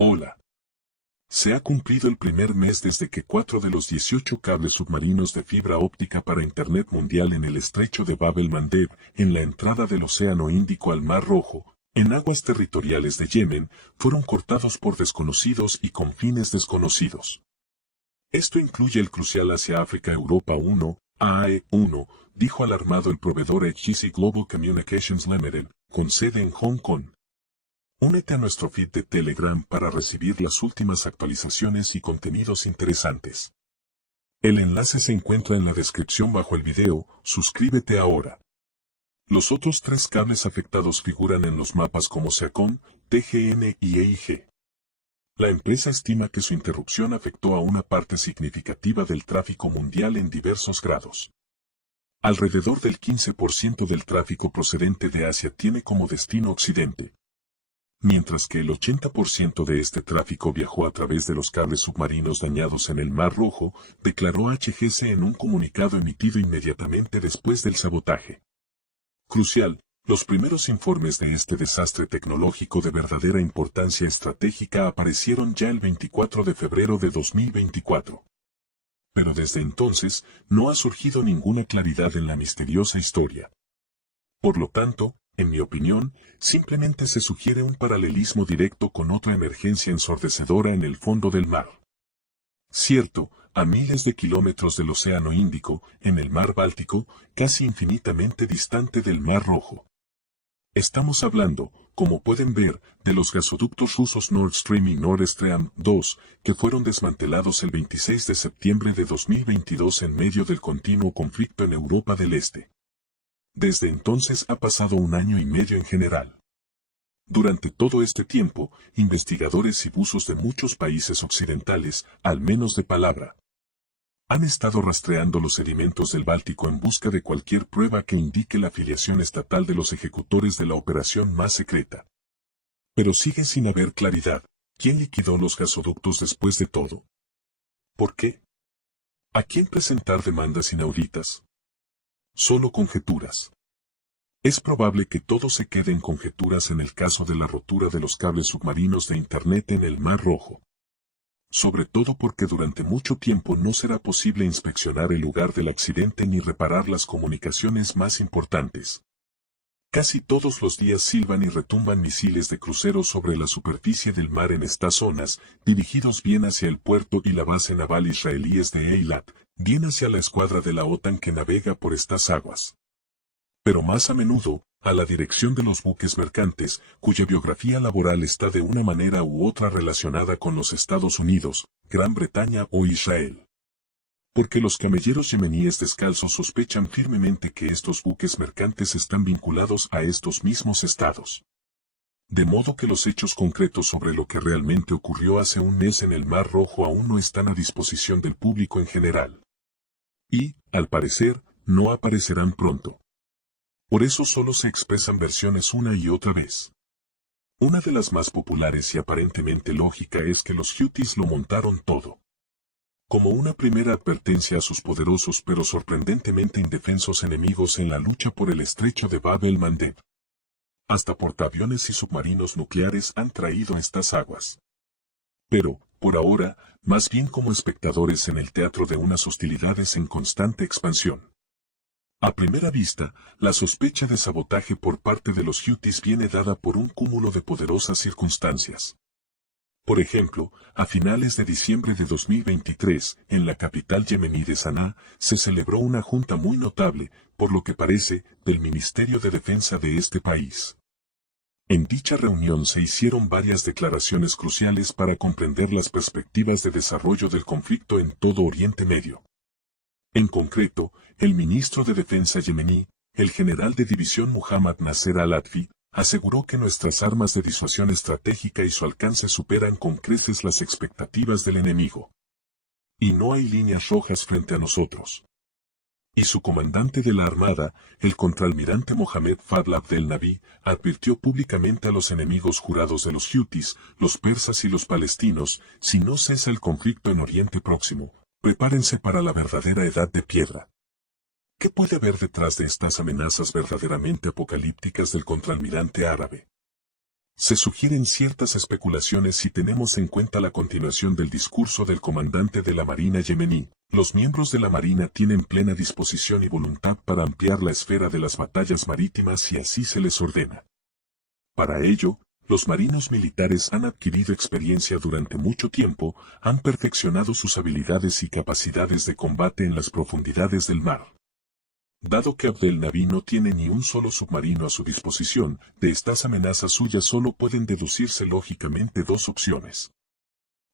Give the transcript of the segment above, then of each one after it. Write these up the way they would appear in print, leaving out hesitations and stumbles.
Hola. Se ha cumplido el primer mes desde que 4 de los 18 cables submarinos de fibra óptica para Internet mundial en el estrecho de Bab el-Mandeb, en la entrada del Océano Índico al Mar Rojo, en aguas territoriales de Yemen, fueron cortados por desconocidos y con fines desconocidos. Esto incluye el crucial Asia-África Europa 1, AE1, dijo alarmado el proveedor HGC Global Communications Limited, con sede en Hong Kong. Únete a nuestro feed de Telegram para recibir las últimas actualizaciones y contenidos interesantes. El enlace se encuentra en la descripción bajo el video, suscríbete ahora. Los otros 3 cables afectados figuran en los mapas como Seacom, TGN y EIG. La empresa estima que su interrupción afectó a una parte significativa del tráfico mundial en diversos grados. Alrededor del 15% del tráfico procedente de Asia tiene como destino Occidente, mientras que el 80% de este tráfico viajó a través de los cables submarinos dañados en el Mar Rojo, declaró HGC en un comunicado emitido inmediatamente después del sabotaje. Crucial, los primeros informes de este desastre tecnológico de verdadera importancia estratégica aparecieron ya el 24 de febrero de 2024. Pero desde entonces, no ha surgido ninguna claridad en la misteriosa historia. Por lo tanto, en mi opinión, simplemente se sugiere un paralelismo directo con otra emergencia ensordecedora en el fondo del mar. Cierto, a miles de kilómetros del Océano Índico, en el Mar Báltico, casi infinitamente distante del Mar Rojo. Estamos hablando, como pueden ver, de los gasoductos rusos Nord Stream y Nord Stream 2, que fueron desmantelados el 26 de septiembre de 2022 en medio del continuo conflicto en Europa del Este. Desde entonces ha pasado 1 año y medio en general. Durante todo este tiempo, investigadores y buzos de muchos países occidentales, al menos de palabra, han estado rastreando los sedimentos del Báltico en busca de cualquier prueba que indique la afiliación estatal de los ejecutores de la operación más secreta. Pero sigue sin haber claridad. ¿Quién liquidó los gasoductos después de todo? ¿Por qué? ¿A quién presentar demandas inauditas? Solo conjeturas. Es probable que todo se quede en conjeturas en el caso de la rotura de los cables submarinos de Internet en el Mar Rojo. Sobre todo porque durante mucho tiempo no será posible inspeccionar el lugar del accidente ni reparar las comunicaciones más importantes. Casi todos los días silban y retumban misiles de cruceros sobre la superficie del mar en estas zonas, dirigidos bien hacia el puerto y la base naval israelíes de Eilat, bien hacia la escuadra de la OTAN que navega por estas aguas. Pero más a menudo, a la dirección de los buques mercantes, cuya biografía laboral está de una manera u otra relacionada con los Estados Unidos, Gran Bretaña o Israel. Porque los camelleros yemeníes descalzos sospechan firmemente que estos buques mercantes están vinculados a estos mismos estados. De modo que los hechos concretos sobre lo que realmente ocurrió hace 1 mes en el Mar Rojo aún no están a disposición del público en general. Y, al parecer, no aparecerán pronto. Por eso solo se expresan versiones una y otra vez. Una de las más populares y aparentemente lógica es que los Houthis lo montaron todo. Como una primera advertencia a sus poderosos pero sorprendentemente indefensos enemigos en la lucha por el estrecho de Bab el-Mandeb. Hasta portaaviones y submarinos nucleares han traído estas aguas. Pero, por ahora, más bien como espectadores en el teatro de unas hostilidades en constante expansión. A primera vista, la sospecha de sabotaje por parte de los Houthis viene dada por un cúmulo de poderosas circunstancias. Por ejemplo, a finales de diciembre de 2023, en la capital yemení de Saná, se celebró una junta muy notable, por lo que parece, del Ministerio de Defensa de este país. En dicha reunión se hicieron varias declaraciones cruciales para comprender las perspectivas de desarrollo del conflicto en todo Oriente Medio. En concreto, el ministro de Defensa yemení, el general de división Muhammad Nasser al-Adfi, aseguró que nuestras armas de disuasión estratégica y su alcance superan con creces las expectativas del enemigo. Y no hay líneas rojas frente a nosotros. Y su comandante de la Armada, el contraalmirante Mohamed Fadl Abdel-Nabi, advirtió públicamente a los enemigos jurados de los Houthis, los persas y los palestinos, si no cesa el conflicto en Oriente Próximo, prepárense para la verdadera edad de piedra. ¿Qué puede haber detrás de estas amenazas verdaderamente apocalípticas del contraalmirante árabe? Se sugieren ciertas especulaciones si tenemos en cuenta la continuación del discurso del comandante de la Marina yemení. Los miembros de la Marina tienen plena disposición y voluntad para ampliar la esfera de las batallas marítimas si así se les ordena. Para ello, los marinos militares han adquirido experiencia durante mucho tiempo, han perfeccionado sus habilidades y capacidades de combate en las profundidades del mar. Dado que Abdel Nabi no tiene ni un solo submarino a su disposición, de estas amenazas suyas solo pueden deducirse lógicamente dos opciones.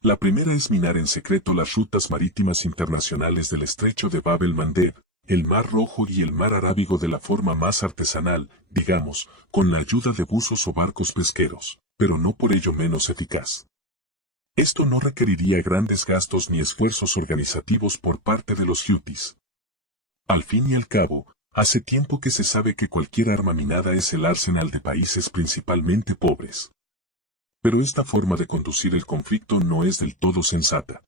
La primera es minar en secreto las rutas marítimas internacionales del estrecho de Bab el-Mandeb, el Mar Rojo y el Mar Arábigo de la forma más artesanal, digamos, con la ayuda de buzos o barcos pesqueros, pero no por ello menos eficaz. Esto no requeriría grandes gastos ni esfuerzos organizativos por parte de los hutis. Al fin y al cabo, hace tiempo que se sabe que cualquier arma minada es el arsenal de países principalmente pobres. Pero esta forma de conducir el conflicto no es del todo sensata.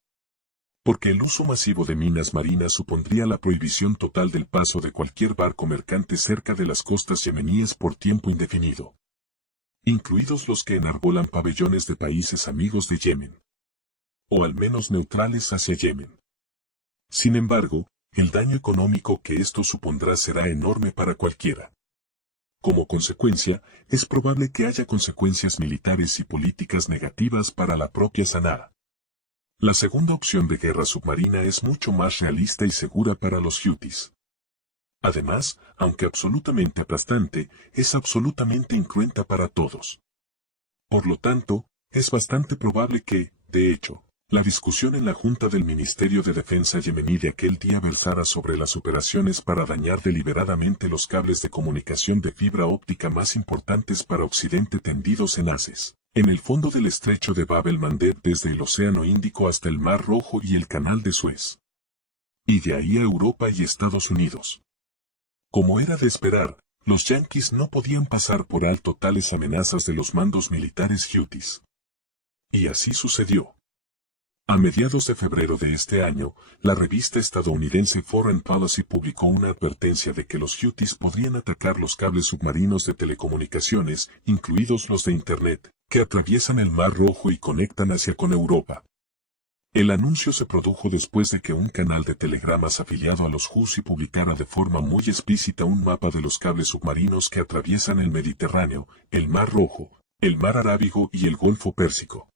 Porque el uso masivo de minas marinas supondría la prohibición total del paso de cualquier barco mercante cerca de las costas yemeníes por tiempo indefinido. Incluidos los que enarbolan pabellones de países amigos de Yemen. O al menos neutrales hacia Yemen. Sin embargo, el daño económico que esto supondrá será enorme para cualquiera. Como consecuencia, es probable que haya consecuencias militares y políticas negativas para la propia Sanaa. La segunda opción de guerra submarina es mucho más realista y segura para los hutis. Además, aunque absolutamente aplastante, es absolutamente incruenta para todos. Por lo tanto, es bastante probable que, de hecho, la discusión en la Junta del Ministerio de Defensa yemení de aquel día versara sobre las operaciones para dañar deliberadamente los cables de comunicación de fibra óptica más importantes para Occidente tendidos en haces, en el fondo del estrecho de Bab el-Mandeb desde el Océano Índico hasta el Mar Rojo y el Canal de Suez. Y de ahí a Europa y Estados Unidos. Como era de esperar, los yanquis no podían pasar por alto tales amenazas de los mandos militares hutis. Y así sucedió. A mediados de febrero de este año, la revista estadounidense Foreign Policy publicó una advertencia de que los hutis podrían atacar los cables submarinos de telecomunicaciones, incluidos los de Internet, que atraviesan el Mar Rojo y conectan hacia con Europa. El anuncio se produjo después de que un canal de telegramas afiliado a los Houthi publicara de forma muy explícita un mapa de los cables submarinos que atraviesan el Mediterráneo, el Mar Rojo, el Mar Arábigo y el Golfo Pérsico.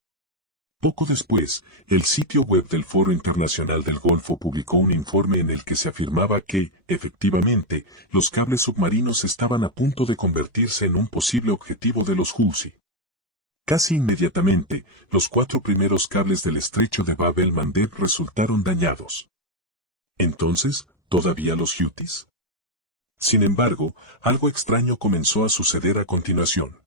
Poco después, el sitio web del Foro Internacional del Golfo publicó un informe en el que se afirmaba que, efectivamente, los cables submarinos estaban a punto de convertirse en un posible objetivo de los Houthi. Casi inmediatamente, los 4 primeros cables del estrecho de Bab el-Mandeb resultaron dañados. Entonces, ¿todavía los hutis? Sin embargo, algo extraño comenzó a suceder a continuación.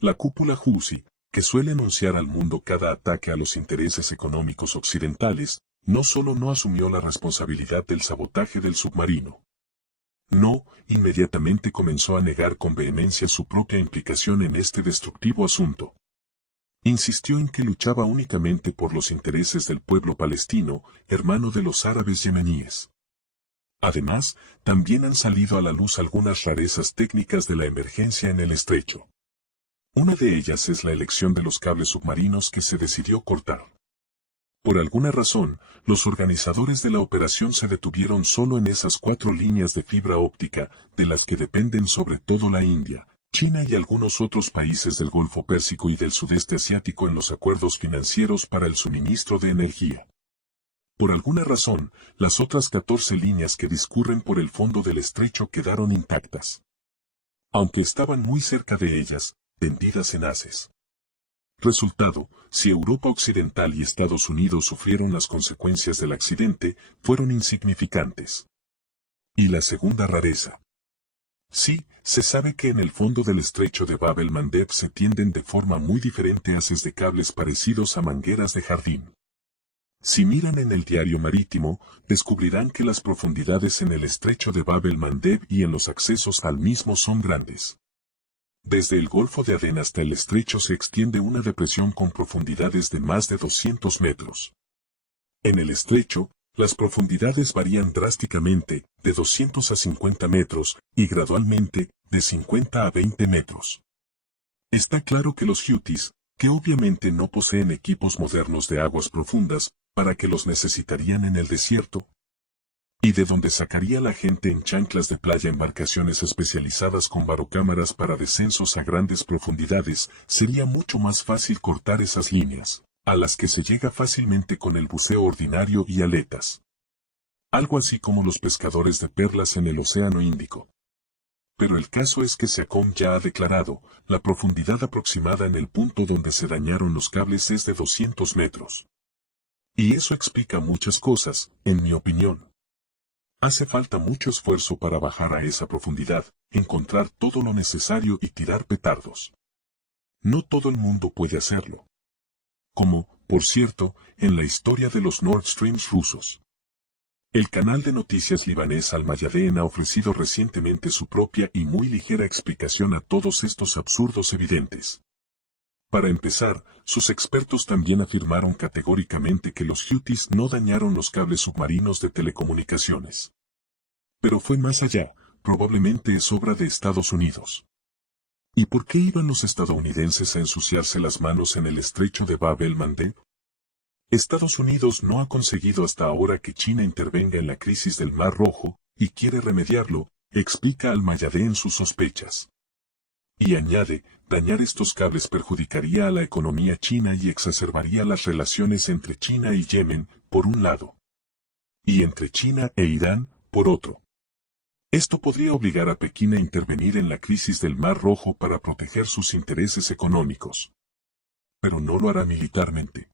La cúpula Houthi, que suele anunciar al mundo cada ataque a los intereses económicos occidentales, no solo no asumió la responsabilidad del sabotaje del submarino. No, inmediatamente comenzó a negar con vehemencia su propia implicación en este destructivo asunto. Insistió en que luchaba únicamente por los intereses del pueblo palestino, hermano de los árabes yemeníes. Además, también han salido a la luz algunas rarezas técnicas de la emergencia en el estrecho. Una de ellas es la elección de los cables submarinos que se decidió cortar. Por alguna razón, los organizadores de la operación se detuvieron solo en esas 4 líneas de fibra óptica, de las que dependen sobre todo la India, China y algunos otros países del Golfo Pérsico y del Sudeste Asiático en los acuerdos financieros para el suministro de energía. Por alguna razón, las otras 14 líneas que discurren por el fondo del estrecho quedaron intactas. Aunque estaban muy cerca de ellas, tendidas en haces. Resultado, si Europa Occidental y Estados Unidos sufrieron las consecuencias del accidente, fueron insignificantes. Y la segunda rareza. Sí, se sabe que en el fondo del estrecho de Bab el-Mandeb se tienden de forma muy diferente haces de cables parecidos a mangueras de jardín. Si miran en el diario marítimo, descubrirán que las profundidades en el estrecho de Bab el-Mandeb y en los accesos al mismo son grandes. Desde el Golfo de Adén hasta el estrecho se extiende una depresión con profundidades de más de 200 metros. En el estrecho, las profundidades varían drásticamente, de 200 a 50 metros, y gradualmente, de 50 a 20 metros. Está claro que los Houthis, que obviamente no poseen equipos modernos de aguas profundas, ¿para qué los necesitarían en el desierto? ¿Y de dónde sacaría la gente en chanclas de playa embarcaciones especializadas con barocámaras para descensos a grandes profundidades? Sería mucho más fácil cortar esas líneas, a las que se llega fácilmente con el buceo ordinario y aletas. Algo así como los pescadores de perlas en el Océano Índico. Pero el caso es que Seacom ya ha declarado, la profundidad aproximada en el punto donde se dañaron los cables es de 200 metros. Y eso explica muchas cosas, en mi opinión. Hace falta mucho esfuerzo para bajar a esa profundidad, encontrar todo lo necesario y tirar petardos. No todo el mundo puede hacerlo. Como, por cierto, en la historia de los Nord Streams rusos. El canal de noticias libanés Al-Mayadeen ha ofrecido recientemente su propia y muy ligera explicación a todos estos absurdos evidentes. Para empezar, sus expertos también afirmaron categóricamente que los Houthis no dañaron los cables submarinos de telecomunicaciones. Pero fue más allá, probablemente es obra de Estados Unidos. ¿Y por qué iban los estadounidenses a ensuciarse las manos en el estrecho de Bab el-Mandeb? Estados Unidos no ha conseguido hasta ahora que China intervenga en la crisis del Mar Rojo, y quiere remediarlo, explica Al-Mayadeen sus sospechas. Y añade, dañar estos cables perjudicaría a la economía china y exacerbaría las relaciones entre China y Yemen, por un lado. Y entre China e Irán, por otro. Esto podría obligar a Pekín a intervenir en la crisis del Mar Rojo para proteger sus intereses económicos. Pero no lo hará militarmente.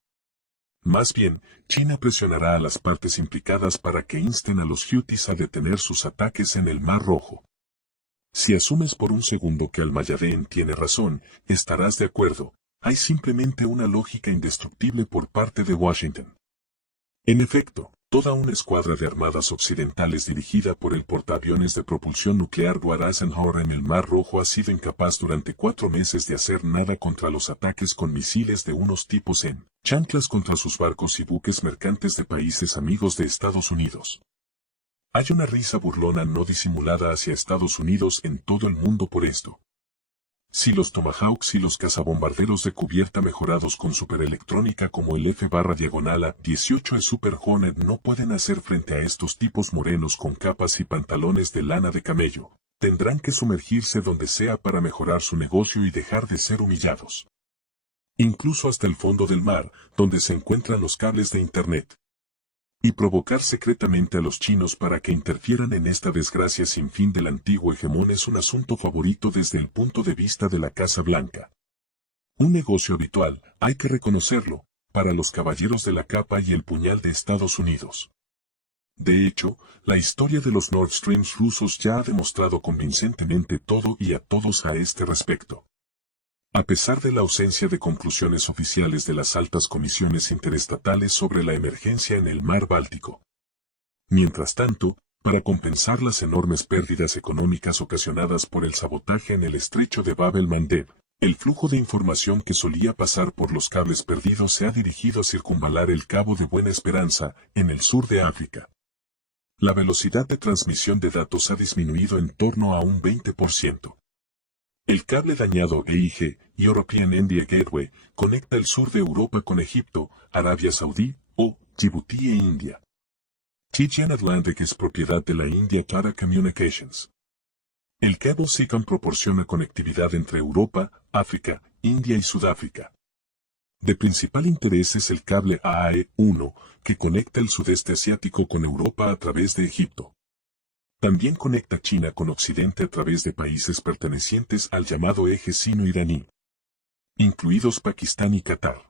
Más bien, China presionará a las partes implicadas para que insten a los Houthis a detener sus ataques en el Mar Rojo. Si asumes por un segundo que Al-Mayadeen tiene razón, estarás de acuerdo, hay simplemente una lógica indestructible por parte de Washington. En efecto, toda una escuadra de armadas occidentales dirigida por el portaaviones de propulsión nuclear Dwight Eisenhower en el Mar Rojo ha sido incapaz durante 4 meses de hacer nada contra los ataques con misiles de unos tipos en chanclas contra sus barcos y buques mercantes de países amigos de Estados Unidos. Hay una risa burlona no disimulada hacia Estados Unidos en todo el mundo por esto. Si los Tomahawks y los cazabombarderos de cubierta mejorados con superelectrónica como el F/A-18 e Super Hornet no pueden hacer frente a estos tipos morenos con capas y pantalones de lana de camello, tendrán que sumergirse donde sea para mejorar su negocio y dejar de ser humillados. Incluso hasta el fondo del mar, donde se encuentran los cables de Internet. Y provocar secretamente a los chinos para que interfieran en esta desgracia sin fin del antiguo hegemón es un asunto favorito desde el punto de vista de la Casa Blanca. Un negocio habitual, hay que reconocerlo, para los caballeros de la capa y el puñal de Estados Unidos. De hecho, la historia de los Nord Streams rusos ya ha demostrado convincentemente todo y a todos a este respecto. A pesar de la ausencia de conclusiones oficiales de las altas comisiones interestatales sobre la emergencia en el mar Báltico. Mientras tanto, para compensar las enormes pérdidas económicas ocasionadas por el sabotaje en el estrecho de Bab el-Mandeb, el flujo de información que solía pasar por los cables perdidos se ha dirigido a circunvalar el Cabo de Buena Esperanza, en el sur de África. La velocidad de transmisión de datos ha disminuido en torno a un 20%. El cable dañado EIG, European India Gateway, conecta el sur de Europa con Egipto, Arabia Saudí, o Djibouti e India. Tijan Atlantic es propiedad de la India Tata Communications. El cable SEACOM proporciona conectividad entre Europa, África, India y Sudáfrica. De principal interés es el cable AAE-1, que conecta el sudeste asiático con Europa a través de Egipto. También conecta China con Occidente a través de países pertenecientes al llamado eje sino-iraní, incluidos Pakistán y Qatar.